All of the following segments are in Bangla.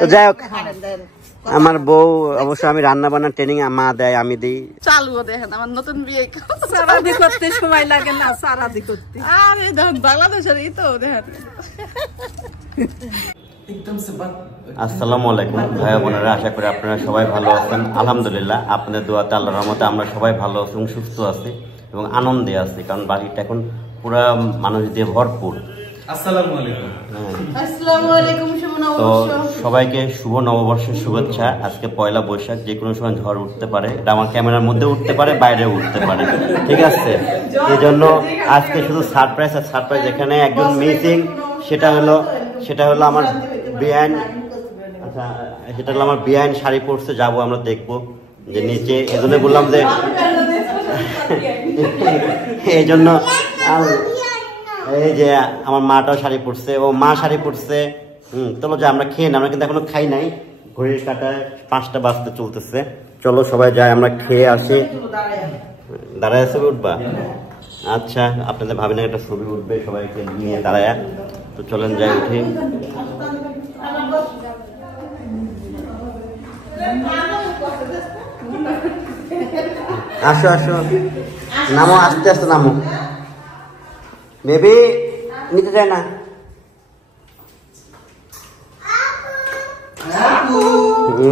তো যাই হোক, আমার বউ অবশ্য আমি রান্না বান্নার ট্রেনিং মা দেয়, আমি দিই। চালুও দেখেন আমার নতুন বিয়ে সারাদি করতে সময় লাগে না, সারাদি করতে। আরে দেখেন বাংলাদেশের এই তো দেখেন। আসসালামু আলাইকুম ভাই বোনেরা, আশা করি আপনারা সবাই ভালো আছেন। আলহামদুলিল্লাহ আপনাদের দোয়াতে আল্লাহর রহমতে আমরা সবাই ভালো আছি এবং সুস্থ আছি এবং আনন্দে আছি, কারণ বাড়িটা এখন পুরা মানুষ দিয়ে ভরপুর। আসসালামু আলাইকুম। আসসালামু আলাইকুম, শুভ তো নববর্ষ। সবাইকে শুভ নববর্ষের শুভেচ্ছা। আজকে পয়লা বৈশাখ, যে কোনো সময় ঝড় উঠতে পারে, এটা আমার ক্যামেরার মধ্যে উঠতে পারে, বাইরেও উঠতে পারে, ঠিক আছে? এই জন্য আজকে শুধু সারপ্রাইজ আর সারপ্রাইজ। এখানে একজন মিসিং, সেটা হলো আমার বিয়ান। আচ্ছা, সেটা হলো আমার বিয়ান শাড়ি পরছে, যাবো আমরা দেখবো যে নিচে। এই জন্য বললাম যে এই জন্য এই যে আমার মাটাও শাড়ি পরছে, ও মা শাড়ি পরছে। চলো যে আমরা খেয়ে না, আমরা কিন্তু এখনো খাই নাই। ঘড়ির কাঁটায় 5টা বাজতে চলতেছে। চলো সবাই যাই, আমরা খেয়ে আসি। দাঁড়ায় ছবি উঠবা? আচ্ছা, আপনাদের ভাবি না একটা ছবি উঠবে সবাইকে নিয়ে দাঁড়ায়। তো চলেন যাই, উঠি। আসো আসো, নামো, আস্তে আস্তে নামো। বেবি নিতে যায় না।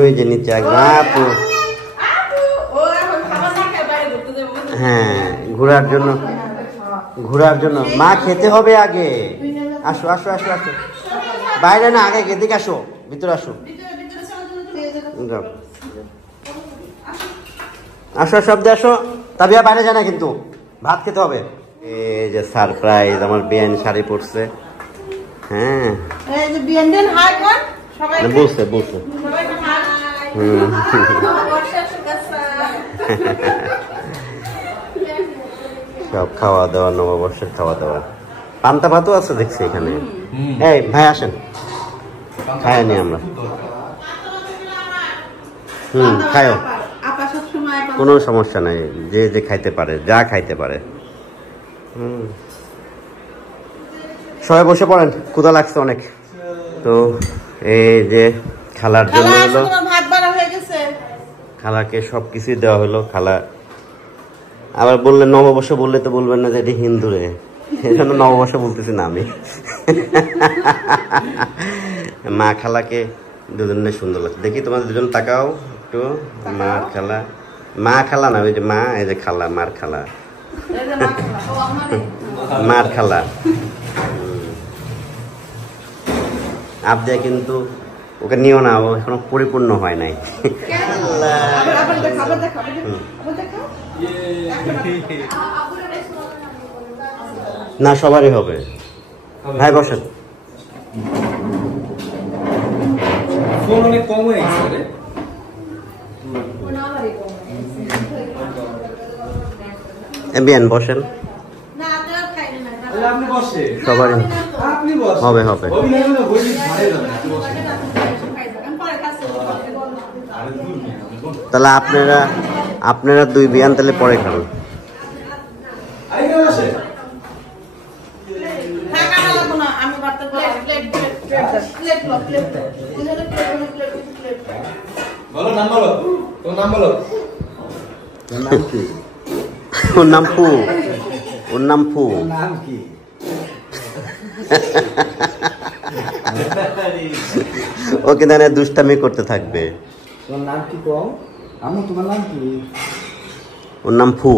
ওই যে নিচে আপু। হ্যাঁ, ঘোরার জন্য মা খেতে হবে আগে। আসো আসো আসো আসো, বাইরে না, আগে এদিকে আসো, ভিতরে আসো। আসো সব দিয়ে আসো, তাবিয়া বাইরে যায় না কিন্তু, ভাত খেতে হবে। এই যে সারপ্রাইজ, আমার বিয়ান শাড়ি পরছে। হ্যাঁ, বলছে সব খাওয়া দাওয়া, নববর্ষের খাওয়া দাওয়া। পান্তা ভাতও আছে দেখছি এখানে। এই ভাই আসেন, খাই নি আমরা। খায়ও, কোনো সমস্যা নাই, যে যে খাইতে পারে, যা খাইতে পারে। সবাই বসে পড়েন, ক্ষুধা লাগছে অনেক। তো এই যে খালার জন্য হলো, খালাকে সবকিছুই দেওয়া হলো। খালা আবার বললেন নববর্ষ, বললে তো বলবেন না যে এটি হিন্দুরে, এই জন্য নববর্ষ বলতেছি না আমি। মা খালাকে দুজনে সুন্দর লাগছে। দেখি তোমাদের দুজন তাকাও একটু। মা খালা না, ওই যে মা, এই যে খালা, মার খালা, মার খালা। আবদা কিন্তু ওকে নিও না, ও এখনো পরিপূর্ণ হয় নাই। না, সবারই হবে। ভাই বসেন। বিয়ান বসেন, সবারই হবে হবে। তাহলে আপনারা 2 বিয়ান তাহলে পরে খাবেন। ওর নাম ফু। ওকে জানে দুষ্টামি করতে থাকবে। তোমার নাম কি কও? আম্মু তোমার নাম কি? ওর নাম ফু।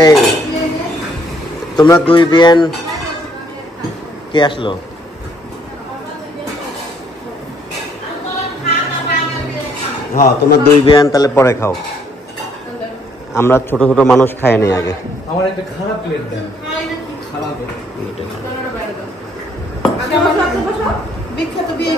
এই তোমরা 2 বিয়ান, কে আসলো? হ্যাঁ, তোমরা 2 বিয়ান তাহলে পরে খাও। আমরা ছোট ছোট মানুষ খাই নি আগে। আমার একটা খারাপ প্লেট দেন। খারাপ বিখ্যাত বিয়ে।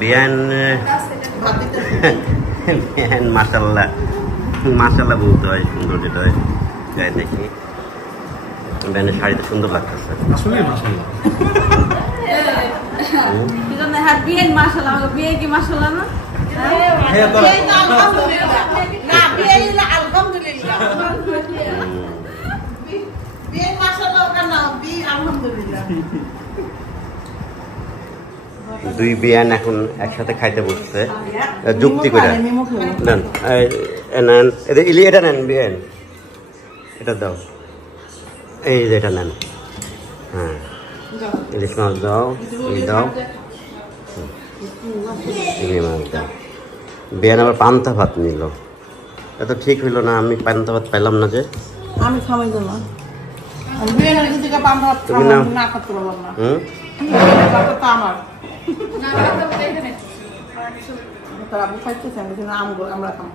বিয়ান মাশাআল্লাহ মাশাআল্লাহ বলতে হয়, সুন্দর যেটা হয় গায়ে দেখি। ব্যানের শাড়িতে সুন্দর লাগতেছে। আসলে মাশাআল্লাহ। হ্যাঁ বিয়ে মাশাআল্লাহ আমাকে বিয়ে কি মাশাআল্লাহ না ভাইয়া তো বিয়ে তো আলহামদুলিল্লাহ না বিয়ে হইলো আলহামদুলিল্লাহ বিয়ে মাশাআল্লাহ কেন বিয়ে আলহামদুলিল্লাহ দুই বিয়ান এখন একসাথে খাইতে বসছে যুক্তি করে নেন এটা নেন বিয়ান এটা দাও এই যে এটা নেন হ্যাঁ ইলিশ মাছ দাও দাও চিংড়ি মাছ দাও বিয়ান আবার পান্তা ভাত নিল এত ঠিক হইল না আমি পান্তা ভাত পাইলাম না যে আমি খাওয়াই দেব না আমি বিয়ে না কিছু কা পান্তা তুমি না না করতে পারলাম না তো আমার না আমরা এখানে তারা বুঝাইতেছে আমরা খাম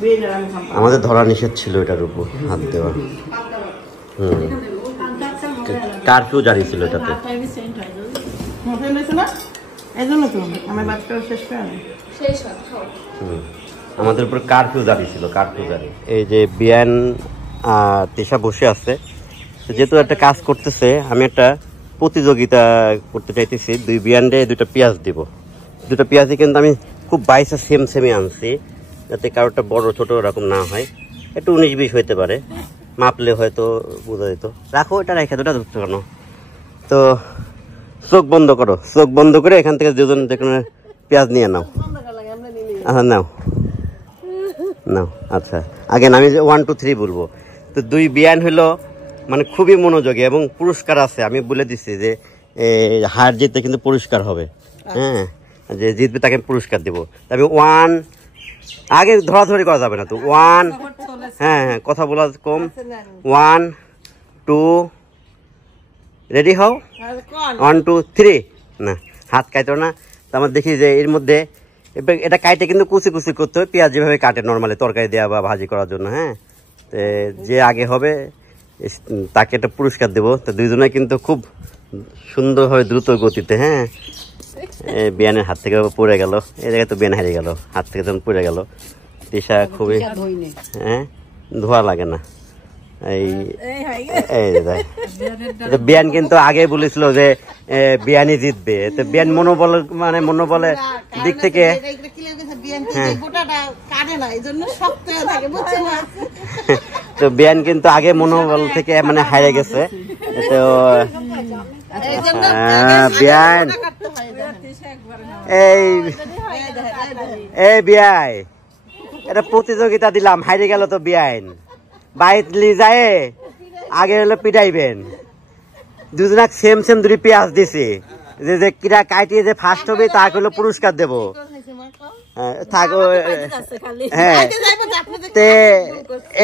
বিয়ে না আমি খাম আমাদের ধরা নিষেধ ছিল এটার উপর হাত দেওয়া কারফিউ জারি ছিল এটাতে মোটে নিছে না এই জন্য তো আমার বাচ্চাটা শেষ করে না শেষ হয় খাও আমাদের উপর কারফিউ জারি ছিল কারফিউ জারি এই যে বিয়ান তেশা বসে আছে যেহেতু একটা কাজ করতেছে আমি একটা প্রতিযোগিতা করতে চাইতেছি দুই বিয়ান্ডে দুইটা পেঁয়াজ দিব দুটো পেঁয়াজই কিন্তু আমি খুব বাইসা সেমই আনছি যাতে কারোটা বড় ছোট এরকম না হয় একটু 19-20 হইতে পারে মাপলে হয়তো বোঝা যেত রাখো এটা রেখে দুটা ধরতে কেন তো চোখ বন্ধ করো চোখ বন্ধ করে এখান থেকে দুজন যেখানে পেঁয়াজ নিয়ে নাও আচ্ছা নাও নাও আচ্ছা আগে আমি 1 2 3 বলবো তো দুই বিয়ান হলো মানে খুবই মনোযোগী এবং পুরস্কার আছে আমি বলে দিচ্ছি যে হার জিততে কিন্তু পুরস্কার হবে হ্যাঁ যে জিতবে তাকে পুরস্কার দেবো তবে 1 আগে ধরাধরি করা যাবে না তো 1 হ্যাঁ হ্যাঁ কথা বলা কম 1 2 রেডি হও 1 2 3 না হাত কাটো না তো আমরা দেখি যে এর মধ্যে এটা কাটে কিন্তু কুচি কুচি করতে হবে পেঁয়াজ যেভাবে কাটে নর্মালি তরকারি দেওয়া বা ভাজি করার জন্য হ্যাঁ তো যে আগে হবে তাকে একটা পুরস্কার দেবো তো দুইজনে কিন্তু খুব সুন্দরভাবে দ্রুত গতিতে হ্যাঁ বিয়ানের হাত থেকে পড়ে গেল এই জায়গায় তো বিয়ান হারিয়ে গেল হাত থেকে যখন পড়ে গেল দিশা খুবই হ্যাঁ ধোয়া লাগে না এই বিয়ান কিন্তু আগে বলেছিল যে বিয়ানি জিতবে তো বিয়ান মনোবলে দিক থেকে তো বিয়ান কিন্তু আগে মনোবল থেকে মানে হারিয়ে গেছে তো বিয়ান এই বিয়াই এটা প্রতিযোগিতা দিলাম হারিয়ে গেল তো বিয়াইন বাইতলি যায় আগে হলো পিটাইবেন দুজনাক সেম দুই পেঁয়াজ দিছি যে কিরা কাটিয়ে যে ফার্স্ট হবে তাকে হলো পুরস্কার দেবো থাকো হ্যাঁ তে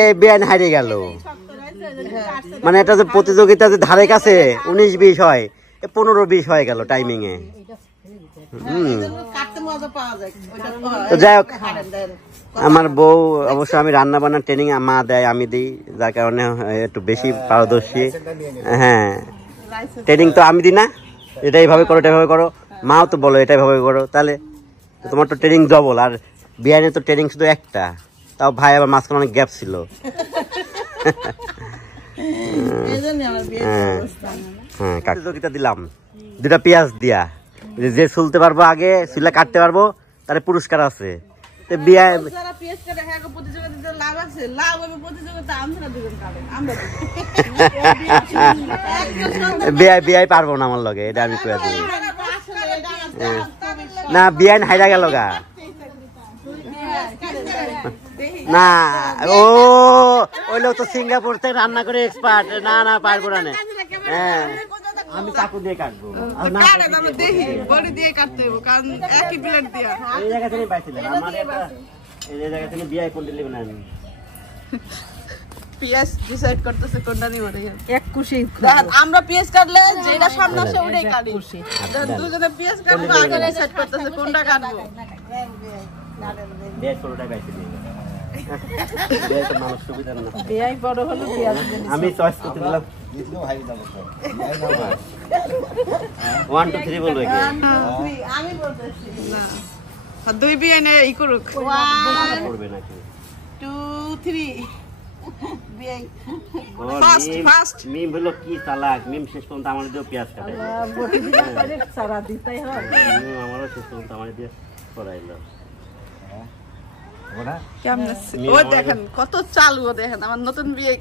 এই বিয়ান হারিয়ে গেল মানে এটা যে প্রতিযোগিতা যে ধারে কাছে 19-20 হয় 15-20 হয়ে গেল টাইমিং এ তো যাই হোক আমার বউ অবশ্য আমি রান্না বান্নার ট্রেনিং মা দেয় আমি দিই যার কারণে একটু বেশি পারদর্শী হ্যাঁ ট্রেনিং তো আমি দিই না এটা এইভাবে করো এটা এইভাবে করো মাও তো বলো এটা এইভাবে করো তাহলে তোমার তো ট্রেনিং ডবল আর বিয়ানের তো ট্রেনিং শুধু একটা তাও ভাই আবার মাঝখানে অনেক গ্যাপ ছিল হ্যাঁ প্রতিযোগিতা দিলাম দুটা পেঁয়াজ দিয়া যে চুলতে পারবো আগে চুলা কাটতে পারবো তাহলে পুরস্কার আছে বিয়াই পারবো না আমার লগে এটা আমি কয়ে দিই না বিয়ান হাইরা গেল গা না ও ওই লোক তো সিঙ্গাপুর থেকে রান্না করে এক্সপার্ট না পারবো না হ্যাঁ আমি চাকু দিয়ে কাটবো এই জায়গা থেকে পাইছিলাম আমার এই জায়গা থেকে বিয়ে কোনটা নেবেন আমি পিএস ডিসাইড করতেছে কোনটা নিব এক খুশি আমরা পিএস কাটলে যেটা সামনে আসে ওটাই কাটি দুজনে পিএস কাটবো আগে ডিসাইড করতেছে কোনটা কাটবো বিয়ে কোনটা পাইছিলাম আমি চয়েস করতে দিলাম 1 2 3 বলবো আমি বলতেছি না দুই বিয়ে নে ই করুক 1 2 3 ফার্স্ট মিম হলো কি চালাক, মিম শেষ পর্যন্ত আমার দিয়েও পেঁয়াজ কাটে, আমারও শেষ পর্যন্ত আমার দিয়ে করাইলো। ও দেখেন কত চালু, ও দেখেন আমার নতুন বিয়ে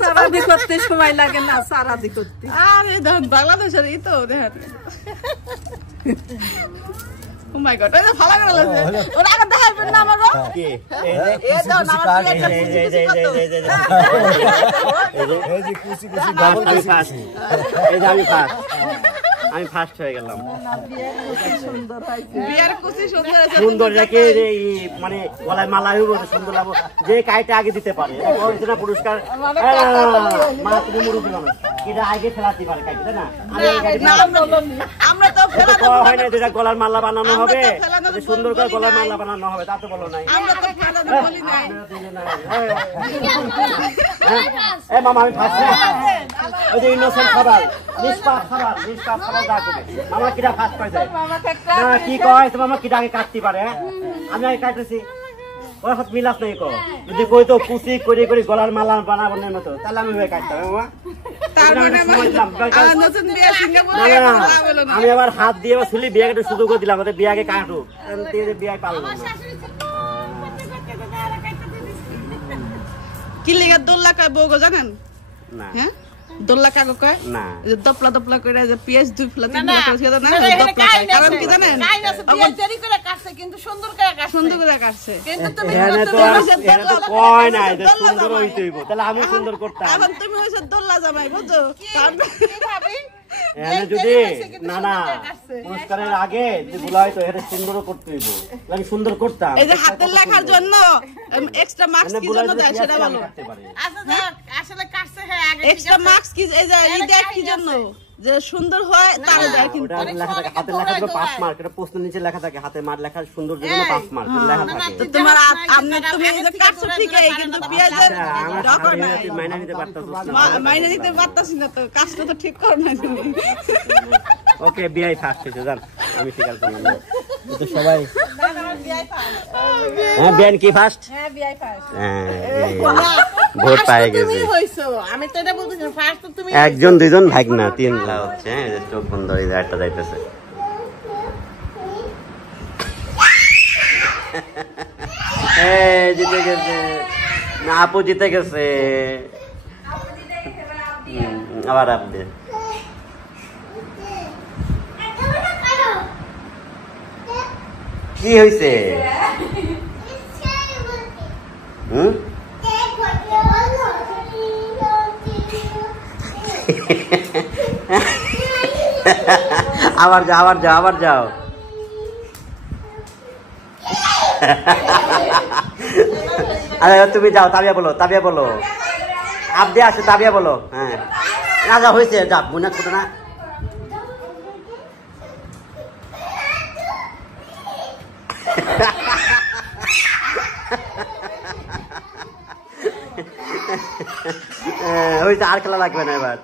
সারাদি করতে সময় লাগে না, সারাদি করতে। আরে দেখেন বাংলাদেশের এই তো দেখেন। ও মাই গড, এটা ভালো করে লাগছে। ওরা আগে দেখাবেন না আমারও কি এই দাও না আমার বিয়েটা কুচি কত। এই যে কুচি কুচি আমি ফার্স্ট, এই যে আমি ফার্স্ট হয়ে গেলাম। বিয়ার কুচি সুন্দর আছে। সুন্দর যাকে মানে গলায় মালা হইব সুন্দর লাগবো, যে কাইটা আগে দিতে পারে এটা পুরস্কার। মা তুমি মুরুবি মানুষ, এটা আগে ফেলাতে পারে কাইটা না, আমরা তো ফেলা তো হয় না, যেটা গলার মালা বানানো হবে, সুন্দর করে গলার মালা বানানো হবে, তা তো বলো নাই। আমরা তো ফেলা বলি নাই। এই মামা আমি ফার্স্ট, ওই যে ইনোসেন্ট খাবার, নিষ্পাপ খাবার দা করে মামা কিটা ফার্স্ট পাইছে না, কি কয় তোমার মামা কিটা আগে কাটতে পারে, আমি আগে কাটতেছি, ওর হাত মিলাস নাই কো, যদি কই তো কুচি করে করে গলার মালা বানাবো না তো, তাহলে আমি হয়ে কাটতাম মামা। আমি আবার হাত দিয়ে শুলি বিয়ে কাটে শুধু করে দিলাম, বিয়ে আগে কাটুক, বিয়ে পারলাম না। কি লেগে দোল্লা কয় বউ গো জানেন? না হ্যাঁ দোল্লা কাগো কয় না, যে দপলা দপলা করে যে পিএস দুই ফলা তিন ফলা করে না দপলা কয়। কারণ কি জানেন? বিয়ে দেরি করে কাটছে কিন্তু সুন্দর করে কাটছে। সুন্দর করে কাটছে। কিন্তু তুমি এখানে তো কয় নাই যে সুন্দর হইতে হইব, তাহলে আমি সুন্দর করতাম। এখন তুমি হইছো দোল্লা জামাই বুঝছো? কিভাবে এখানে যদি না পুরস্কারের আগে যদি বলা হয়তো এটা সুন্দরও করতে হইব, আমি সুন্দর করতাম। এই যে হাতের লেখার জন্য এক্সট্রা মার্কস কি জন্য দেয় সেটা বলো। আসলে কাটছে হ্যাঁ আগে এক্সট্রা মার্কস কি এই যে এই দেয় কি জন্য? যে সুন্দর হয় তার দেয় কিন্তু। ওটা লেখা থাকে হাতের লেখা থাকে 5 মার্ক, এটা প্রশ্ন নিচে লেখা থাকে হাতে মার লেখা সুন্দর জন্য 5 মার্ক লেখা থাকে। তো তোমার তুমি এই যে কাটছো ঠিকই কিন্তু পেঁয়াজের ডকর নাই। মাইনা নিতে পারতাছ না, মাইনে দিতে পারতাছি না তো, কাজটা তো ঠিক করো না তুমি। ওকে বিআই ফার্স্ট হইছে জান, আমি স্বীকার করলাম। তো সবাই হ্যাঁ বিআই কি ফার্স্ট? হ্যাঁ বিয়ে ফার্স্ট। ভোট পায়ে গেছে। তুমি হইছো, আমি তো এটা বলতেছি ফার্স্ট তো তুমি। একজন দুইজন ভাগনা তিনলা হচ্ছে, চোখ বন্ধ হয়ে যায়, একটা যাইতেছে। জিতে গেছে না, আপু জিতে গেছে। আবার আপনি কি হয়েছে? আবার যাও। আরে তুমি যাও, তাবিয়া বলো আপ দিয়ে আসে, তাবিয়া বলো। হ্যাঁ না যা হয়েছে, যা বোনা ছোট না। হয়েছে, আর খেলা লাগবে না এবার।